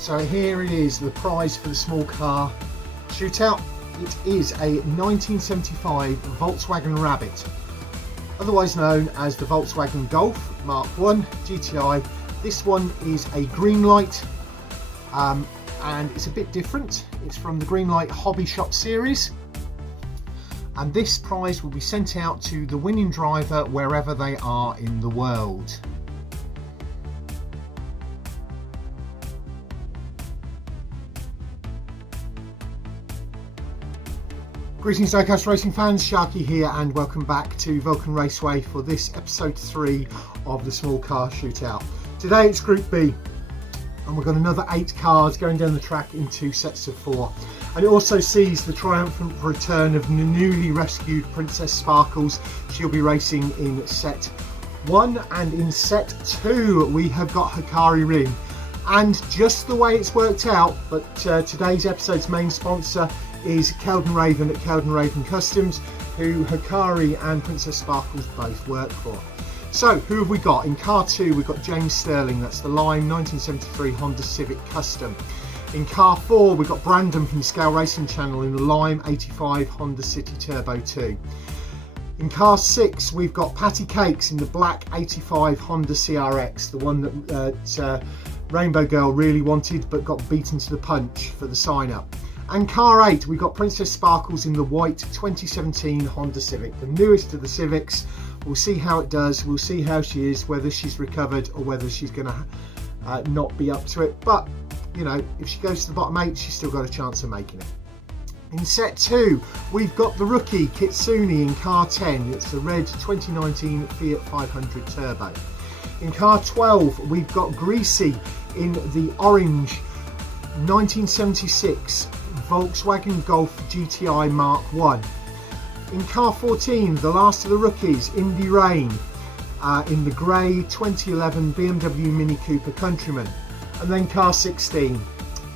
So here it is, the prize for the small car shootout. It is a 1975 Volkswagen Rabbit, otherwise known as the Volkswagen Golf Mark 1 GTI. This one is a green light, and it's a bit different. It's from the Green Light Hobby Shop series, and this prize will be sent out to the winning driver wherever they are in the world. Greetings Diecast Racing fans, Sharky here, and welcome back to Vulcan Raceway for this episode 3 of the small car shootout. Today it's Group B, and we've got another 8 cars going down the track in 2 sets of 4. And it also sees the triumphant return of the newly rescued Princess Sparkles. She'll be racing in set 1, and in set 2 we have got Hakari Rayne. And just the way it's worked out, but today's episode's main sponsor is Kelden Raven at Kelden Raven Customs, who Hakari and Princess Sparkles both work for. So who have we got? In car 2 we've got James Stirling, that's the Lime 1973 Honda Civic Custom. In car 4 we've got Brandon from the Scale Racing channel in the Lime 85 Honda City Turbo 2. In car 6 we've got Patty Kakes in the black 85 Honda CRX, the one that Rainbow Girl really wanted but got beaten to the punch for the sign up. And car 8 we've got Princess Sparkles in the white 2017 Honda Civic, the newest of the Civics. We'll see how it does, we'll see how she is, whether she's recovered or whether she's going to not be up to it. But you know, if she goes to the bottom 8, she's still got a chance of making it. In set 2 we've got the rookie Kitsune in car 10, it's the red 2019 Fiat 500 Turbo. In car 12 we've got Greasy in the orange 1976 Volkswagen Golf GTI Mark 1. In car 14, the last of the rookies, Indy Rayne, in the grey 2011 BMW Mini Cooper Countryman. And then car 16,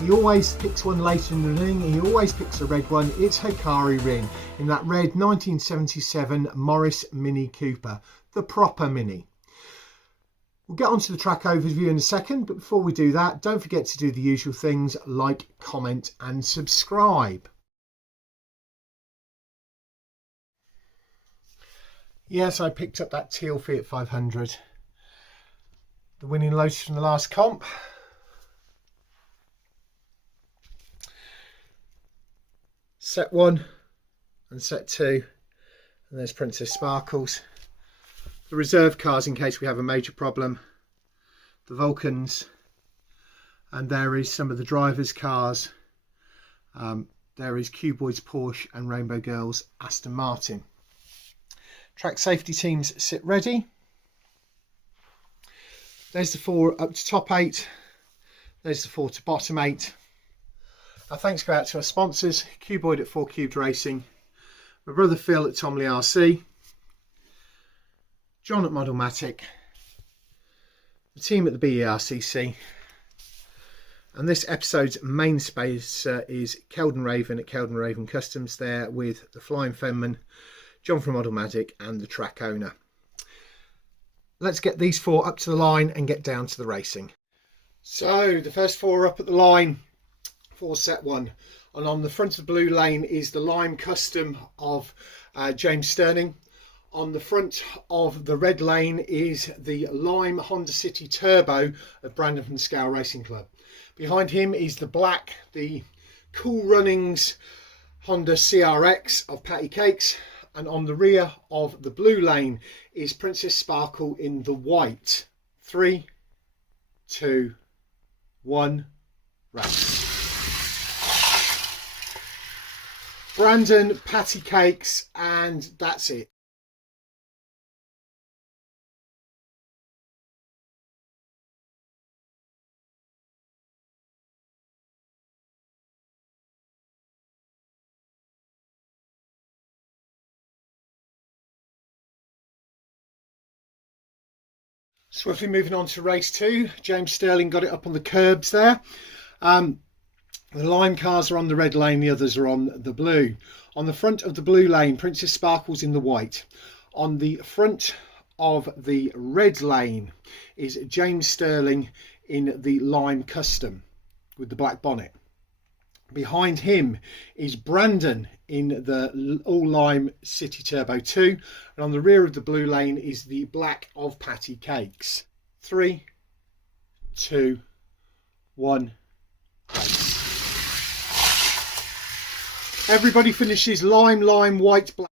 he always picks one later in the running, he always picks a red one, it's Hakari Rayne in that red 1977 Morris Mini Cooper, the proper Mini. We'll get onto the track overview in a second, but before we do that, don't forget to do the usual things like, comment and subscribe. Yes, I picked up that teal Fiat 500, the winning Lotus from the last comp. Set 1 and set 2, and there's Princess Sparkles. The reserve cars in case we have a major problem, the Vulcans, and there is some of the drivers' cars. There is Q-Boyd's Porsche and Rainbow Girl's Aston Martin. Track safety teams sit ready. There's the 4 up to top 8. There's the 4 to bottom 8. Our thanks go out to our sponsors, Q-Boyd at 4 Cubed Racing, my brother Phil at Tomley RC, John at Modelmatic, the team at the BERCC, and this episode's main sponsor is Kelden Raven at Kelden Raven Customs, there with the Flying Fenman, John from Modelmatic and the track owner. Let's get these 4 up to the line and get down to the racing. So the first 4 up at the line for set 1, and on the front of the blue lane is the Lime Custom of James Stirling. On the front of the red lane is the Lime Honda City Turbo of Brandon from the Scale Racing Club. Behind him is the black, the Cool Runnings Honda CRX of Patty Kakes. And on the rear of the blue lane is Princess Sparkle in the white. 3, 2, 1, race. Brandon, Patty Kakes, and that's it. Swiftly moving on to race 2. James Stirling got it up on the curbs there. The Lime cars are on the red lane, the others are on the blue. On the front of the blue lane, Princess Sparkles in the white. On the front of the red lane is James Stirling in the Lime Custom. with the black bonnet. Behind him is Brandon in the all lime City Turbo 2, and on the rear of the blue lane is the black of Patty Kakes. 3, 2, 1. Everybody finishes lime, lime, white, black.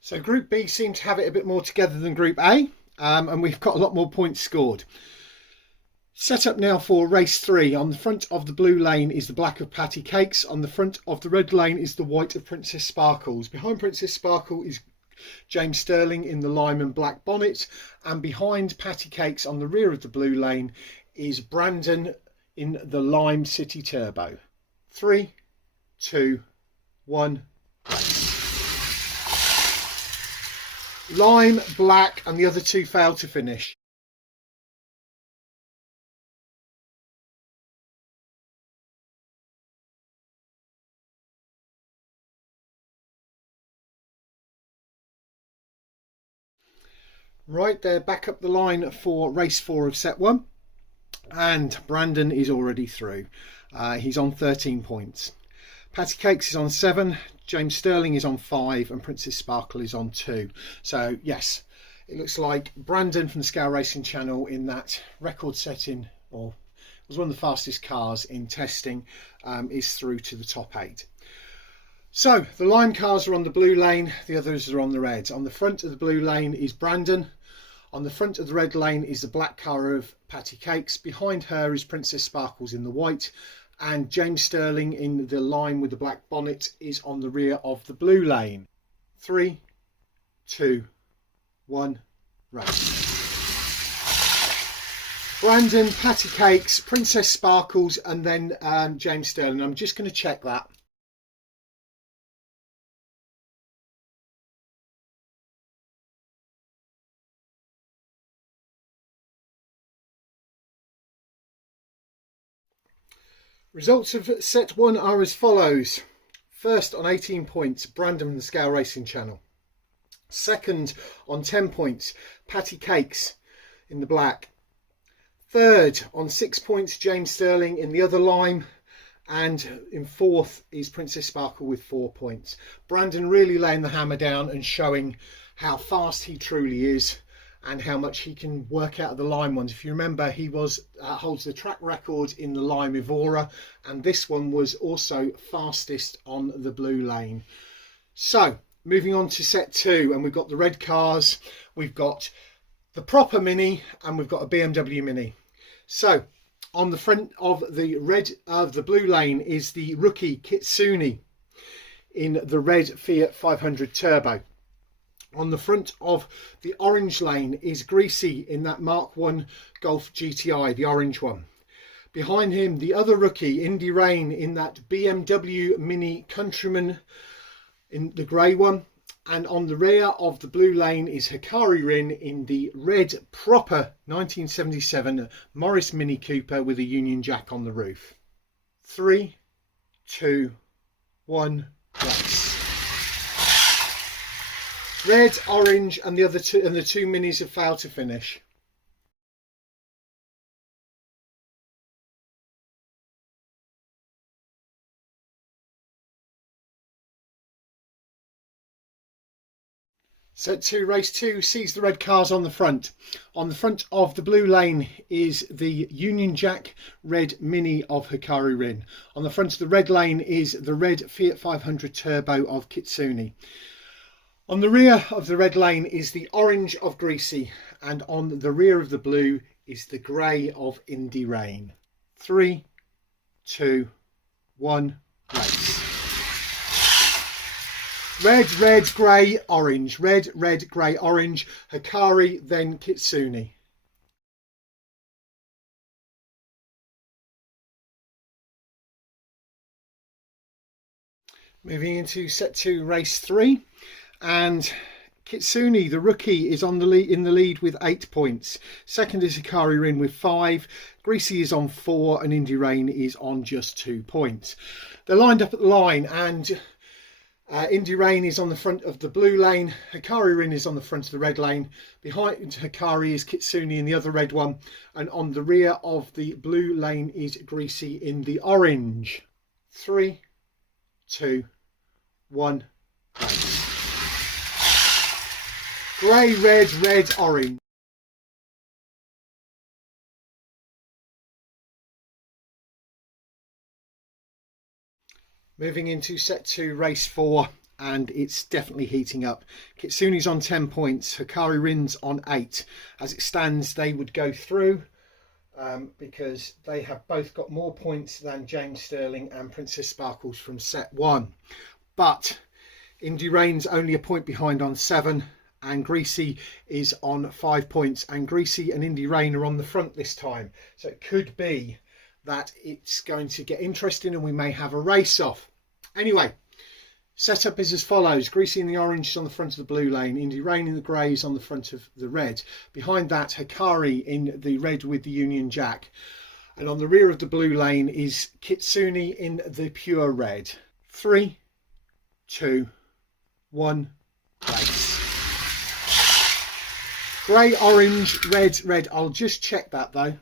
So Group B seemed to have it a bit more together than Group A, and we've got a lot more points scored. Set up now for race 3. On the front of the blue lane is the black of Patty Kakes. On the front of the red lane is the white of Princess Sparkles. Behind Princess Sparkle is James Stirling in the lime and black bonnet, and behind Patty Kakes on the rear of the blue lane is Brandon in the lime City Turbo. 3, 2, 1. Lime, black, and the other two failed to finish. Right, they're back up the line for race 4 of set 1, and Brandon is already through. He's on 13 points. Patty Kakes is on 7, James Stirling is on 5, and Princess Sparkle is on 2. So yes, it looks like Brandon from the Scale Racing channel, in that record setting, or was one of the fastest cars in testing, is through to the top 8. So the lime cars are on the blue lane, the others are on the red. On the front of the blue lane is Brandon. On the front of the red lane is the black car of Patty Kakes. Behind her is Princess Sparkles in the white, and James Stirling in the lime with the black bonnet is on the rear of the blue lane. 3, 2, 1, race. Brandon, Patty Kakes, Princess Sparkles, and then James Stirling. I'm just going to check that. Results of set 1 are as follows. First on 18 points, Brandon from the Scale Racing channel. Second on 10 points, Patty Kakes in the black. Third on 6 points, James Stirling in the other lime. And in fourth is Princess Sparkle with 4 points. Brandon really laying the hammer down and showing how fast he truly is, and how much he can work out of the lime ones. If you remember, he holds the track record in the lime Evora, and this one was also fastest on the blue lane. So moving on to set 2, and we've got the red cars, we've got the proper Mini, and we've got a BMW Mini. So on the front of the blue lane is the rookie Kitsune in the red Fiat 500 Turbo. On the front of the orange lane is Greasy in that Mark 1 Golf GTI, the orange one. Behind him, the other rookie, Rayne, in that BMW Mini Countryman in the grey one. And on the rear of the blue lane is Hakari in the red proper 1977 Morris Mini Cooper with a Union Jack on the roof. 3, 2, 1, race. Red, orange, and the two minis have failed to finish. Set 2, race 2 sees the red cars on the front. On the front of the blue lane is the Union Jack red Mini of Hakari. On the front of the red lane is the red Fiat 500 Turbo of Kitsune. On the rear of the red lane is the orange of Greasy, and on the rear of the blue is the grey of Rayne. 3, 2, 1, race. Red, red, grey, orange. Red, red, grey, orange. Hakari, then Kitsune. Moving into set 2, race 3. And Kitsune, the rookie, is in the lead with 8 points. Second is Hakari with 5. Greasy is on 4, and Rayne is on just 2 points. They're lined up at the line, and Rayne is on the front of the blue lane. Hakari is on the front of the red lane. Behind Hakari is Kitsune in the other red one. And on the rear of the blue lane is Greasy in the orange. 3, 2, 1, race. Grey, red, red, orange. Moving into set 2, race 4, and it's definitely heating up. Kitsune's on 10 points, Hakari Rin's on 8. As it stands, they would go through because they have both got more points than James Stirling and Princess Sparkles from set 1. But Rayne's only a point behind on 7, and Greasy is on 5 points. And Greasy and Rayne are on the front this time. So it could be that it's going to get interesting and we may have a race off. Anyway, setup is as follows. Greasy in the orange is on the front of the blue lane. Rayne in the grey is on the front of the red. Behind that, Hakari in the red with the Union Jack. And on the rear of the blue lane is Kitsune in the pure red. 3, 2, 1, race. Grey, orange, red, red. I'll just check that though.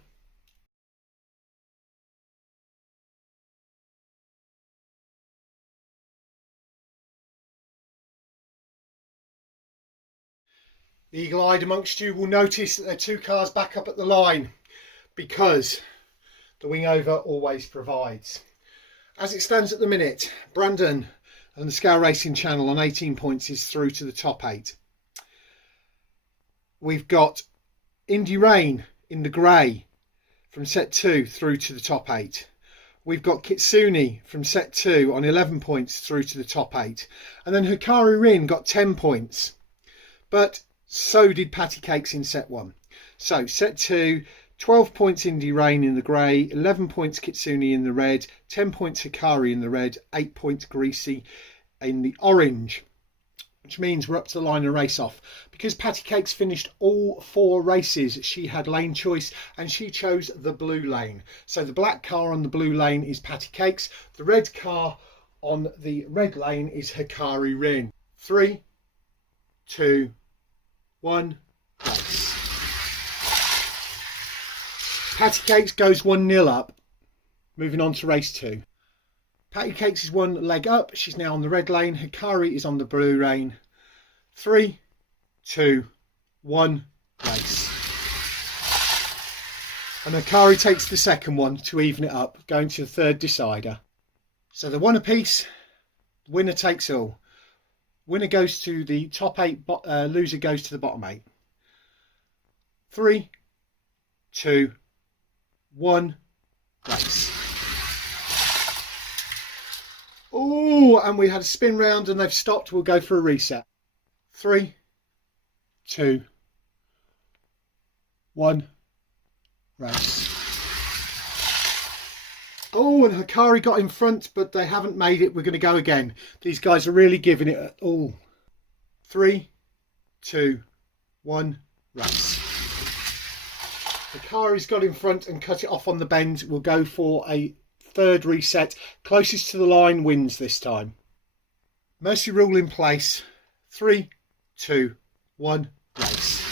The eagle-eyed amongst you will notice that there are 2 cars back up at the line because the wing over always provides. As it stands at the minute, Brandon and the Scale Racing channel on 18 points is through to the top 8. We've got Rayne in the grey from set 2 through to the top 8. We've got Kitsune from set 2 on 11 points through to the top 8. And then Hakari Rin got 10 points. But so did Kakes in set 1. So set 2, 12 points Rayne in the grey, 11 points Kitsune in the red, 10 points Hakari in the red, 8 points Greasy in the orange. Which means we're up to the line of race off. Because Kakes finished all 4 races, she had lane choice and she chose the blue lane. So the black car on the blue lane is Kakes. The red car on the red lane is Hakari Rin. 3, 2, 1, race. Kakes goes 1-0 up. Moving on to race 2. Kakes is 1 leg up. She's now on the red lane. Hakari is on the blue lane. 3, 2, 1, race. And Hakari takes the second one to even it up, going to the third decider. So the 1 apiece, winner takes all. Winner goes to the top 8, loser goes to the bottom 8. 3, 2, 1, race. Oh, and we had a spin round and they've stopped. We'll go for a reset. 3, 2, 1, race. Oh, and Hakari got in front, but they haven't made it. We're going to go again. These guys are really giving it all. 3, 2, 1, race. Hakari's got in front and cut it off on the bend. We'll go for a third reset. Closest to the line wins this time. Mercy rule in place. 3, 2, 1, race.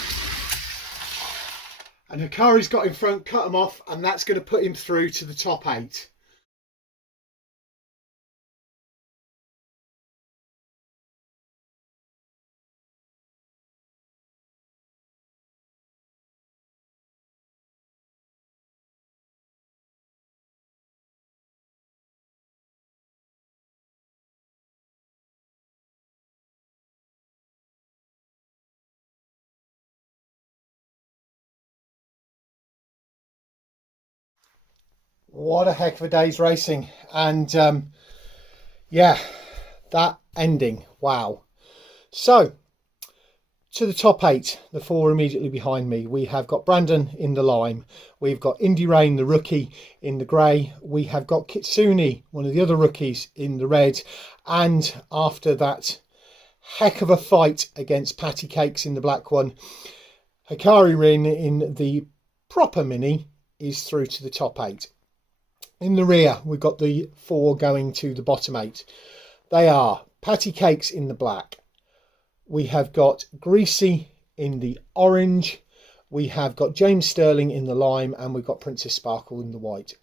And Hakari's got in front, cut him off, and that's going to put him through to the top 8. What a heck of a day's racing. And yeah, that ending, wow. So to the top 8, the 4 immediately behind me, we have got Brandon in the lime, we've got Rayne, the rookie, in the grey, we have got Kitsune, one of the other rookies, in the red, and after that heck of a fight against Kakes in the black one, Hakari Rin in the proper mini is through to the top 8. In the rear, we've got the 4 going to the bottom 8. They are Patty Kakes in the black. We have got Greasy in the orange. We have got James Stirling in the lime, and we've got Princess Sparkle in the white.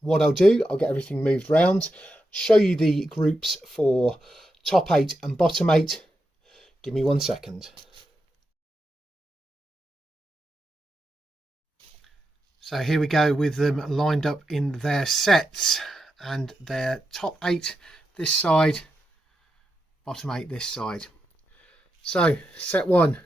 What I'll do, I'll get everything moved round, show you the groups for top 8 and bottom 8. Give me 1 second. So here we go with them lined up in their sets, and their top 8 this side, bottom 8 this side. So set 1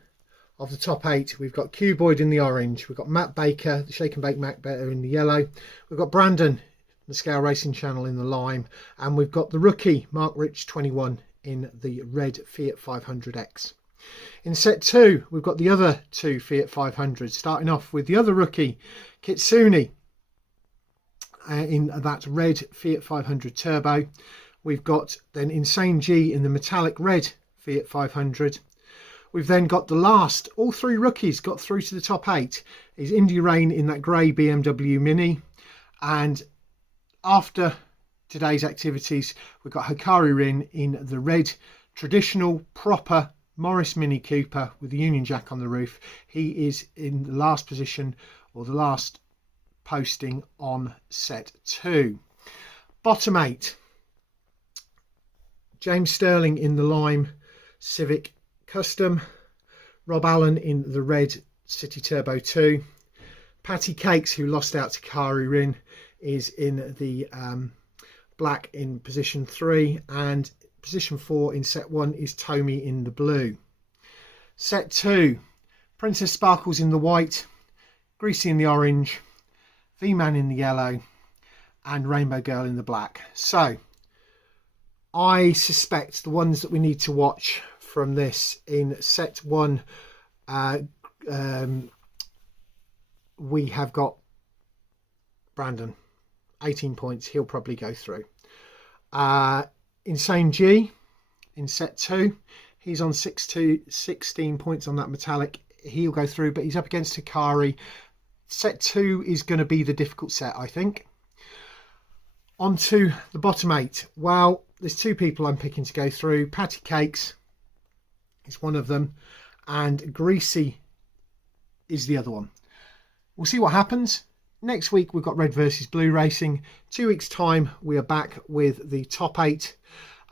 of the top 8, we've got Cuboid in the orange, we've got Matt Baker, the Shake and Bake Matt Baker in the yellow, we've got Brandon, the Scale Racing Channel, in the lime, and we've got the rookie Mark Rich 21 in the red Fiat 500X. In set 2, we've got the other 2 Fiat 500s, starting off with the other rookie Kitsune in that red Fiat 500 Turbo. We've got then Insane G in the metallic red Fiat 500. We've then got the last, all 3 rookies got through to the top 8, is Indy Rayne in that grey BMW Mini. And after today's activities, we've got Hakari Rayne in the red traditional proper Morris Mini Cooper with the Union Jack on the roof. He is in the last position, or the last posting, on set 2. Bottom 8, James Stirling in the lime Civic Custom, Rob Allen in the red City Turbo 2, Patty Kakes, who lost out to Kari Rayne, is in the black in position 3, and position 4 in set 1 is Tommy in the blue. Set 2, Princess Sparkles in the white, Greasy in the orange, V-Man in the yellow, and Rainbow Girl in the black. So I suspect the ones that we need to watch from this in set 1, we have got Brandon, 18 points, he'll probably go through. Insane G in set 2, he's on 16 points on that metallic, he'll go through, but he's up against Hakari. Set 2 is going to be the difficult set, I think. On to the bottom 8. Well, there's 2 people I'm picking to go through. Patty Kakes is one of them, and Greasy is the other one. We'll see what happens. Next week we've got red versus blue racing. 2 weeks time we are back with the top 8,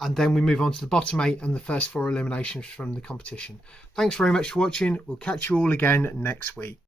and then we move on to the bottom 8 and the first 4 eliminations from the competition. Thanks very much for watching. We'll catch you all again next week.